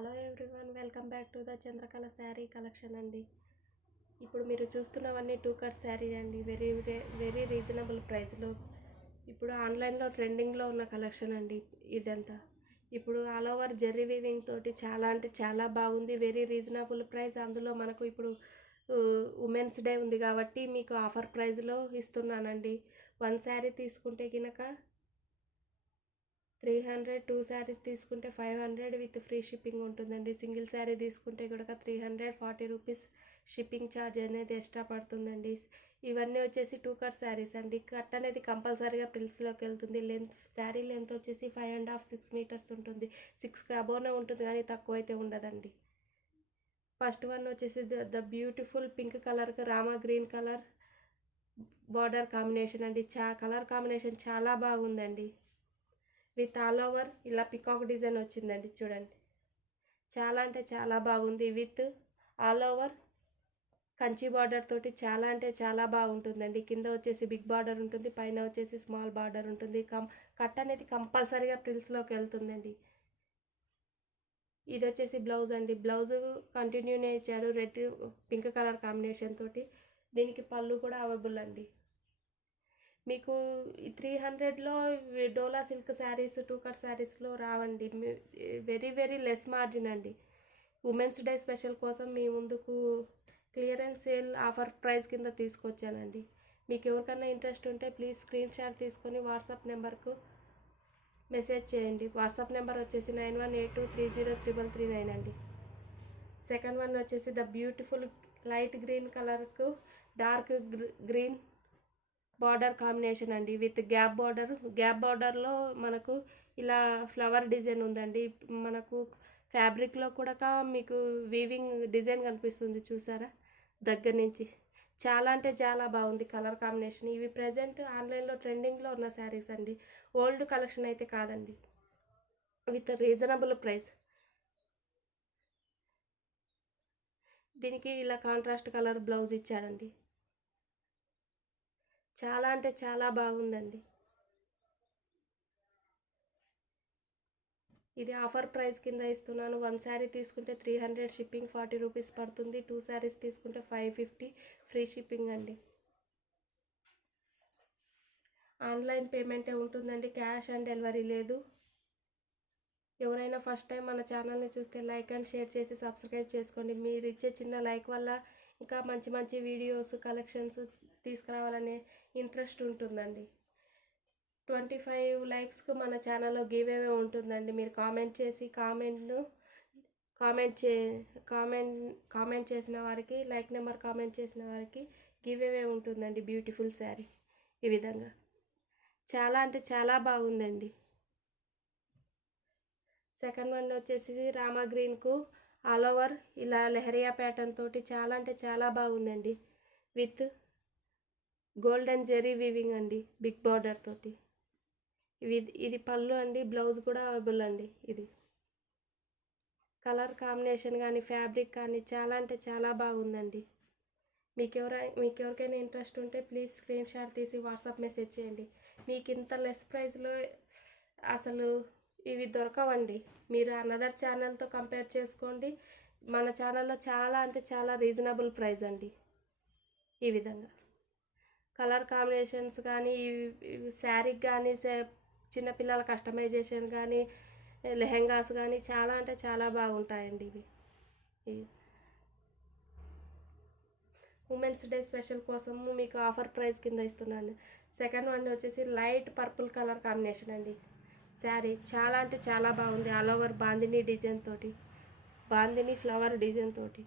Hello everyone, welcome back to the Chandrakala sari collection అండి. ఇప్పుడు మీరు చూస్తున్నవన్నీ టూ కట్ శారీ అండి. వెరీ రీజనబుల్ ప్రైస్లో ఇప్పుడు ఆన్లైన్లో ట్రెండింగ్లో ఉన్న కలెక్షన్ అండి ఇదంతా. ఇప్పుడు ఆల్ ఓవర్ జెర్రీ వీవింగ్ తోటి చాలా అంటే చాలా బాగుంది. Very reasonable price. అందులో మనకు ఇప్పుడు ఉమెన్స్ డే ఉంది కాబట్టి మీకు ఆఫర్ ప్రైస్లో ఇస్తున్నానండి. వన్ శారీ తీసుకుంటే కనుక 300, 2 శారీస్ తీసుకుంటే 500 విత్ ఫ్రీ షిప్పింగ్ ఉంటుందండి. సింగిల్ శారీ తీసుకుంటే కూడా 340 రూపీస్ షిప్పింగ్ ఛార్జ్ అనేది ఎక్స్ట్రా పడుతుందండి. ఇవన్నీ వచ్చేసి టూ కట్ శారీస్ అండి. కట్ అనేది కంపల్సరీగా ప్రిల్స్లోకి వెళ్తుంది. శారీ లెంత్ వచ్చేసి 5.5 6 మీటర్స్ ఉంటుంది. 6కి అబోనే ఉంటుంది కానీ తక్కువ అయితే ఉండదండి. ఫస్ట్ వన్ వచ్చేసి ద బ్యూటిఫుల్ పింక్ కలర్కి Rama green colour border combination అండి. కలర్ కాంబినేషన్ చాలా బాగుందండి. విత్ ఆల్ ఓవర్ ఇలా పికాక్ డిజైన్ వచ్చిందండి. చూడండి, చాలా అంటే చాలా బాగుంది. With all over Kanchi border తోటి చాలా అంటే చాలా బాగుంటుందండి. కింద వచ్చేసి బిగ్ బార్డర్ ఉంటుంది, పైన వచ్చేసి స్మాల్ బార్డర్ ఉంటుంది. కట్ అనేది కంపల్సరీగా ప్రిల్స్లోకి వెళ్తుందండి. ఇది వచ్చేసి బ్లౌజ్ అండి. బ్లౌజ్ కంటిన్యూనే ఇచ్చాడు, రెడ్ పింక్ కలర్ కాంబినేషన్ తోటి. దీనికి పళ్ళు కూడా అవైలబుల్ అండి. మీకు 300లో డోలా సిల్క్ శారీస్ టూ కట్ శారీస్లో రావండి. వెరీ లెస్ మార్జిన్ అండి. ఉమెన్స్ డే స్పెషల్ కోసం మీ ముందుకు క్లియరెన్స్ సేల్ ఆఫర్ ప్రైస్ కింద తీసుకొచ్చానండి. మీకు ఎవరికైనా ఇంట్రెస్ట్ ఉంటే ప్లీజ్ స్క్రీన్ షాట్ తీసుకొని వాట్సాప్ నెంబర్కు మెసేజ్ చేయండి. వాట్సాప్ నెంబర్ వచ్చేసి 9182303339 అండి. సెకండ్ వన్ వచ్చేసి ద బ్యూటిఫుల్ లైట్ గ్రీన్ కలర్కు డార్క్ గ్రీన్ బార్డర్ కాంబినేషన్ అండి. విత్ గ్యాప్ బార్డర్లో మనకు ఇలా ఫ్లవర్ డిజైన్ ఉందండి. మనకు ఫ్యాబ్రిక్లో కూడా మీకు వీవింగ్ డిజైన్ కనిపిస్తుంది, చూసారా దగ్గర నుంచి. చాలా అంటే చాలా బాగుంది కలర్ కాంబినేషన్. ఇవి ప్రజెంట్ ఆన్లైన్లో ట్రెండింగ్లో ఉన్న శారీస్ అండి. ఓల్డ్ కలెక్షన్ అయితే కాదండి. With reasonable price. దీనికి ఇలా కాంట్రాస్ట్ కలర్ బ్లౌజ్ ఇచ్చాడండి. చాలా అంటే చాలా బాగుందండి. ఇది ఆఫర్ ప్రైస్ కింద ఇస్తున్నాను. వన్ శారీ తీసుకుంటే 300 షిప్పింగ్ 40 రూపీస్ పడుతుంది. 2 శారీస్ తీసుకుంటే 550 ఫ్రీ షిప్పింగ్ అండి. ఆన్లైన్ పేమెంటే ఉంటుందండి, క్యాష్ ఆన్ డెలివరీ లేదు. ఎవరైనా ఫస్ట్ టైం మన ఛానల్ని చూస్తే లైక్ అండ్ షేర్ చేసి సబ్స్క్రైబ్ చేసుకోండి. మీరు ఇచ్చే చిన్న లైక్ వల్ల ఇంకా మంచి వీడియోస్ కలెక్షన్స్ తీసుకురావాలనే ఇంట్రెస్ట్ ఉంటుందండి. 25 లైక్స్కు మన ఛానల్లో గివ్ అవే ఉంటుందండి. మీరు కామెంట్ చేసిన వారికి, లైక్ నెంబర్ కామెంట్ చేసిన వారికి గివ్ అవే ఉంటుందండి. బ్యూటిఫుల్ శారీ ఈ విధంగా చాలా అంటే చాలా బాగుందండి. సెకండ్ వన్ వచ్చేసి రామా గ్రీన్కు ఆల్ ఓవర్ ఇలా లెహరియా ప్యాటర్న్ తోటి చాలా అంటే చాలా బాగుందండి. విత్ గోల్డెన్ జెరీ వీవింగ్ అండి, బిగ్ బార్డర్ తోటి. ఇది పళ్ళు అండి. బ్లౌజ్ కూడా అవైలబుల్ అండి. ఇది కలర్ కాంబినేషన్ కానీ ఫ్యాబ్రిక్ కానీ చాలా అంటే చాలా బాగుందండి. మీకు ఎవరికైనా ఇంట్రెస్ట్ ఉంటే ప్లీజ్ స్క్రీన్ షాట్ తీసి వాట్సాప్ మెసేజ్ చేయండి. మీకు ఇంత లెస్ ప్రైస్లో అసలు ఇవి దొరకవండి. మీరు అనదర్ ఛానల్తో కంపేర్ చేసుకోండి. మన ఛానల్లో చాలా అంటే చాలా రీజనబుల్ ప్రైస్ అండి. ఈ విధంగా కలర్ కాంబినేషన్స్ కానీ శారీకి కానీ చిన్నపిల్లల కస్టమైజేషన్ కానీ లెహెంగాస్ కానీ చాలా అంటే చాలా బాగుంటాయండి. ఇవి ఉమెన్స్ డే స్పెషల్ కోసము మీకు ఆఫర్ ప్రైస్ కింద ఇస్తున్నాను. సెకండ్ వన్ వచ్చేసి లైట్ పర్పుల్ కలర్ కాంబినేషన్ అండి. శారీ చాలా అంటే చాలా బాగుంది. ఆల్ ఓవర్ బాందిని డిజైన్ తోటి, బాందిని ఫ్లవర్ డిజైన్ తోటి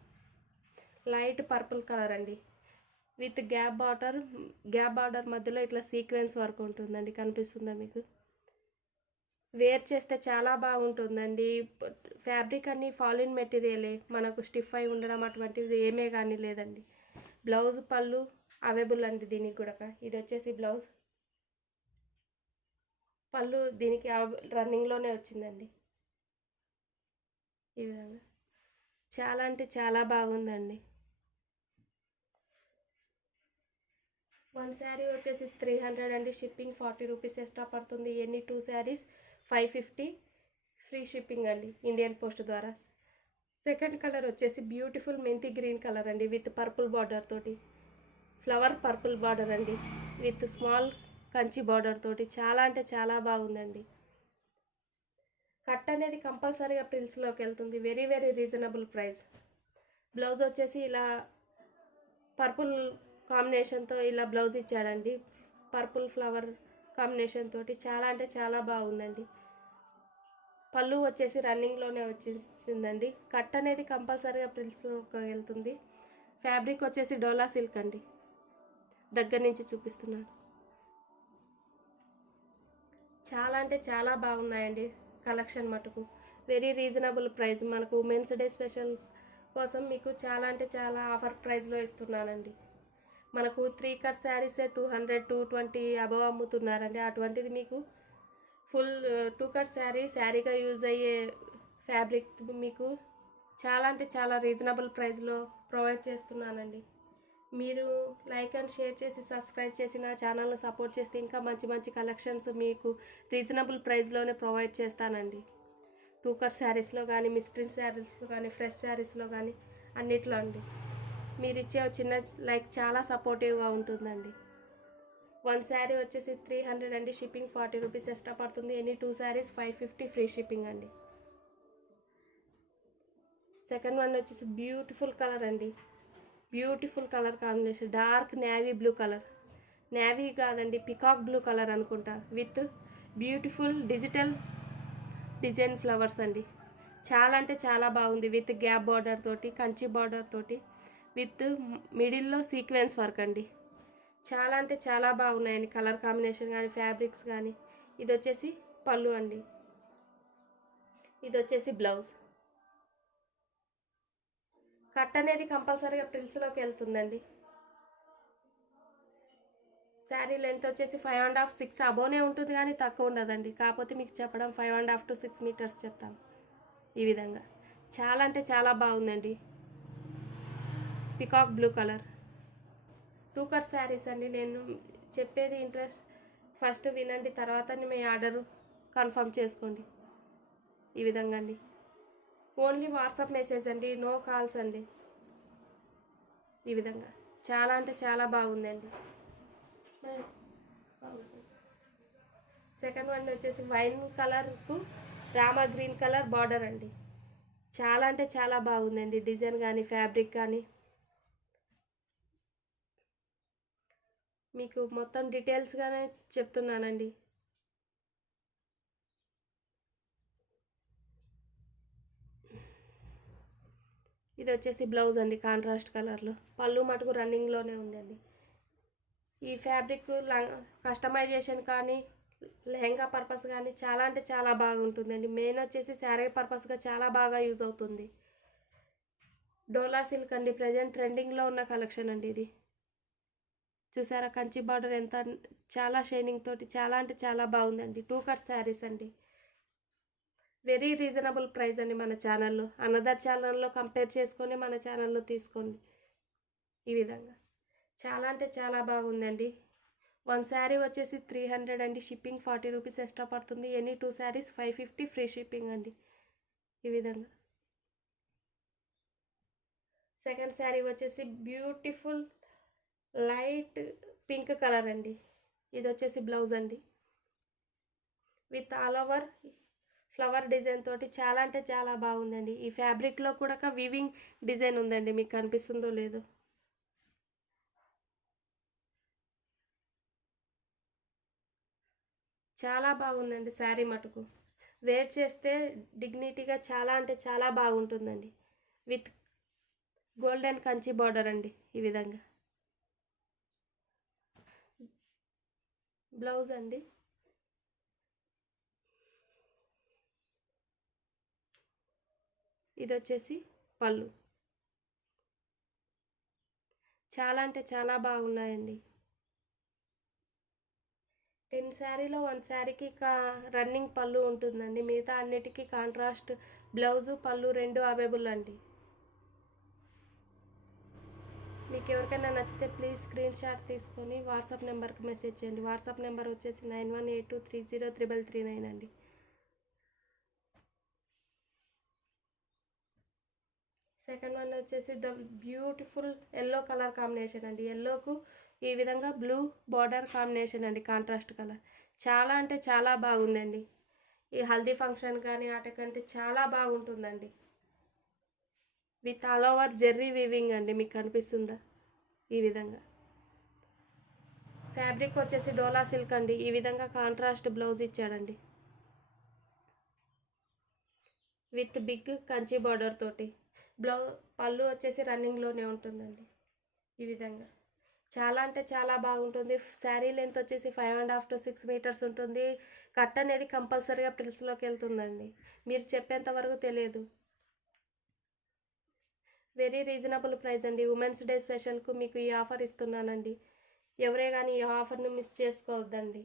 లైట్ పర్పుల్ కలర్ అండి. విత్ గ్యాప్ బార్డర్ మధ్యలో ఇట్లా సీక్వెన్స్ వర్క్ ఉంటుందండి. కనిపిస్తుందా మీకు? వేర్ చేస్తే చాలా బాగుంటుందండి. ఫ్యాబ్రిక్ అన్నీ ఫాలిన్ మెటీరియలే, మనకు స్టిఫ్ అయి ఉండడం అటువంటిది ఏమే కానీ లేదండి. బ్లౌజ్ పళ్ళు అవైలబుల్ అండి. దీనికి కూడా ఇది వచ్చేసి బ్లౌజ్. పళ్ళు దీనికి రన్నింగ్లోనే వచ్చిందండి. ఈ విధంగా చాలా అంటే చాలా బాగుందండి. వన్ శారీ వచ్చేసి 300 అండి. షిప్పింగ్ 40 రూపీస్ ఎక్స్ట్రా పడుతుంది. ఎన్ని 2 శారీస్ 550 ఫ్రీ షిప్పింగ్ అండి ఇండియన్ పోస్ట్ ద్వారా. సెకండ్ కలర్ వచ్చేసి బ్యూటిఫుల్ మెంతి గ్రీన్ కలర్ అండి, విత్ పర్పుల్ బార్డర్ తోటి, ఫ్లవర్ పర్పుల్ బార్డర్ అండి, విత్ స్మాల్ కంచి బార్డర్ తోటి చాలా అంటే చాలా బాగుందండి. కట్ అనేది కంపల్సరీగా ప్రిల్స్లోకి వెళ్తుంది. Very very reasonable price. Blouse వచ్చేసి ఇలా పర్పుల్ కాంబినేషన్తో ఇలా బ్లౌజ్ ఇచ్చాడండి, పర్పుల్ ఫ్లవర్ కాంబినేషన్ తోటి చాలా అంటే చాలా బాగుందండి. పళ్ళు వచ్చేసి రన్నింగ్లోనే వచ్చేసిందండి. కట్ అనేది కంపల్సరీగా ప్రిల్స్లోకి వెళ్తుంది. ఫ్యాబ్రిక్ వచ్చేసి డోలా సిల్క్ అండి, దగ్గర నుంచి చూపిస్తున్నాను. చాలా అంటే చాలా బాగున్నాయండి కలెక్షన్ మటుకు. Very reasonable price. మనకు ఉమెన్స్ డే స్పెషల్ కోసం మీకు చాలా అంటే చాలా ఆఫర్ ప్రైస్లో ఇస్తున్నానండి. మనకు 3 కట్ శారీసే 200 220 అబవ్ అమ్ముతున్నారండి. అటువంటిది మీకు ఫుల్ 2 కట్ శారీగా యూజ్ అయ్యే ఫ్యాబ్రిక్ మీకు చాలా అంటే చాలా రీజనబుల్ ప్రైస్లో ప్రొవైడ్ చేస్తున్నానండి. మీరు లైక్ అండ్ షేర్ చేసి సబ్స్క్రైబ్ చేసి నా ఛానల్ని సపోర్ట్ చేస్తే ఇంకా మంచి మంచి కలెక్షన్స్ మీకు రీజనబుల్ ప్రైస్లోనే ప్రొవైడ్ చేస్తానండి. 2 కట్ శారీస్లో కానీ, మిస్ప్రింట్ శారీస్లో కానీ, ఫ్రెష్ శారీస్లో కానీ అన్నిట్లో అండి. మీరు ఇచ్చే చిన్న లైక్ చాలా సపోర్టివ్గా ఉంటుందండి. 1 శారీ వచ్చేసి 300 అండి, షిప్పింగ్ 40 రూపీస్ ఎక్స్ట్రా పడుతుంది. ఎనీ 2 శారీస్ 550 ఫ్రీ షిప్పింగ్ అండి. సెకండ్ వన్ వచ్చేసి బ్యూటిఫుల్ కలర్ అండి, beautiful colour combination, dark navy blue colour, navy కాదండి పికాక్ బ్లూ కలర్ అనుకుంటా, with beautiful digital design flowers అండి. చాలా అంటే చాలా బాగుంది. విత్ గ్యాప్ బార్డర్ తోటి, కంచి బార్డర్ తోటి, విత్ మిడిల్లో సీక్వెన్స్ వర్క్ అండి. చాలా అంటే చాలా బాగున్నాయండి కలర్ కాంబినేషన్ కానీ, ఫ్యాబ్రిక్స్ కానీ. ఇది వచ్చేసి పళ్ళు అండి, ఇది వచ్చేసి బ్లౌజ్. కట్ అనేది కంపల్సరీగా ప్రిల్స్లోకి వెళ్తుందండి. శారీ లెంత్ వచ్చేసి 5.5 6 అబోనే ఉంటుంది కానీ తక్కువ ఉండదండి. కాకపోతే మీకు చెప్పడం 5.5 to 6 మీటర్స్ చెప్తాం. ఈ విధంగా చాలా అంటే చాలా బాగుందండి. Peacock blue colour 2 cut saris అండి. నేను చెప్పేది ఇంట్రెస్ట్ ఫస్ట్ వినండి, తర్వాత మీ ఆర్డర్ కన్ఫర్మ్ చేసుకోండి. ఈ విధంగా అండి. ఓన్లీ వాట్సాప్ మెసేజ్ అండి, నో కాల్స్ అండి. ఈ విధంగా చాలా అంటే చాలా బాగుందండి. సెకండ్ వన్ వచ్చేసి వైన్ కలర్కు రామా గ్రీన్ కలర్ బార్డర్ అండి. చాలా అంటే చాలా బాగుందండి, డిజైన్ కానీ ఫ్యాబ్రిక్ కానీ. మీకు మొత్తం డీటెయిల్స్గానే చెప్తున్నానండి. ఇది వచ్చేసి బ్లౌజ్ అండి, కాంట్రాస్ట్ కలర్లో. పళ్ళు మటుకు రన్నింగ్లోనే ఉందండి. ఈ ఫ్యాబ్రిక్ కస్టమైజేషన్ కానీ, లెహంగా పర్పస్ కానీ చాలా అంటే చాలా బాగుంటుందండి. మెయిన్ వచ్చేసి శారీ పర్పస్గా చాలా బాగా యూజ్ అవుతుంది. డోలా సిల్క్ అండి, ప్రజెంట్ ట్రెండింగ్లో ఉన్న కలెక్షన్ అండి ఇది. చూసారా కంచి బార్డర్ ఎంత చాలా షైనింగ్ తోటి చాలా అంటే చాలా బాగుందండి. 2 కట్ శారీస్ అండి. వెరీ రీజనబుల్ ప్రైస్ అండి. మన ఛానల్లో అనదర్ ఛానల్లో కంపేర్ చేసుకొని మన ఛానల్లో తీసుకోండి. ఈ విధంగా చాలా అంటే చాలా బాగుందండి. 1 శారీ వచ్చేసి 300 అండి, షిప్పింగ్ 40 రూపీస్ ఎక్స్ట్రా పడుతుంది. ఎనీ 2 శారీస్ 550 ఫ్రీ షిప్పింగ్ అండి. ఈ విధంగా సెకండ్ శారీ వచ్చేసి బ్యూటిఫుల్ లైట్ పింక్ కలర్ అండి. ఇది వచ్చేసి బ్లౌజ్ అండి, with all over flower design తోటి చాలా అంటే చాలా బాగుందండి. ఈ ఫ్యాబ్రిక్లో కూడా వీవింగ్ డిజైన్ ఉందండి, మీకు కనిపిస్తుందో లేదో. చాలా బాగుందండి శారీ మటుకు. వేర్ చేస్తే డిగ్నిటీగా చాలా అంటే చాలా బాగుంటుందండి. విత్ గోల్డెన్ కంచి బార్డర్ అండి. ఈ విధంగా బ్లౌజ్ అండి. ఇది వచ్చేసి పళ్ళు. చాలా అంటే చాలా బాగున్నాయండి. 10 శారీలో 1 శారీకి రన్నింగ్ పళ్ళు ఉంటుందండి. మిగతా అన్నిటికీ కాంట్రాస్ట్ బ్లౌజు పళ్ళు 2 అవైలబుల్ అండి. మీకు ఎవరికైనా నచ్చితే ప్లీజ్ స్క్రీన్ షాట్ తీసుకొని వాట్సాప్ నెంబర్కి మెసేజ్ చేయండి. వాట్సాప్ నెంబర్ వచ్చేసి 9182303339 అండి. సెకండ్ వన్ వచ్చేసి the beautiful yellow colour combination అండి. ఎల్లోకు ఈ విధంగా బ్లూ బార్డర్ కాంబినేషన్ అండి, కాంట్రాస్ట్ కలర్. చాలా అంటే చాలా బాగుందండి. ఈ హల్దీ ఫంక్షన్ కానీ వాటికంటే చాలా బాగుంటుందండి. With all over Jerry weaving అండి, మీకు కనిపిస్తుందా ఈ విధంగా. ఫ్యాబ్రిక్ వచ్చేసి డోలా సిల్క్ అండి. ఈ విధంగా కాంట్రాస్ట్ బ్లౌజ్ ఇచ్చాడండి విత్ బిగ్ కంచి బార్డర్ తోటి. పళ్ళు వచ్చేసి రన్నింగ్లోనే ఉంటుందండి ఈ విధంగా. చాలా అంటే చాలా బాగుంటుంది. శారీ లెంత్ వచ్చేసి 5.5 to 6 మీటర్స్ ఉంటుంది. కట్ అనేది కంపల్సరీగా ప్రిల్స్లోకి వెళ్తుందండి, మీరు చెప్పేంత వరకు తెలియదు. వెరీ రీజనబుల్ ప్రైస్ అండి. ఉమెన్స్ డే స్పెషల్కు మీకు ఈ ఆఫర్ ఇస్తున్నానండి. ఎవరే కానీ ఈ ఆఫర్ను మిస్ చేసుకోవద్దండి.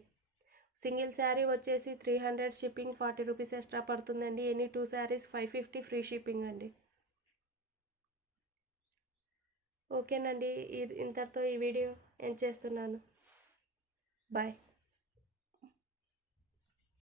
సింగిల్ శారీ వచ్చేసి 300, షిప్పింగ్ 40 రూపీస్ ఎక్స్ట్రా పడుతుందండి. ఎనీ 2 శారీస్ 550 ఫ్రీ షిప్పింగ్ అండి. ఓకేనండి, ఇంతటితో ఈ వీడియో ఎండ్ చేస్తున్నాను. బాయ్.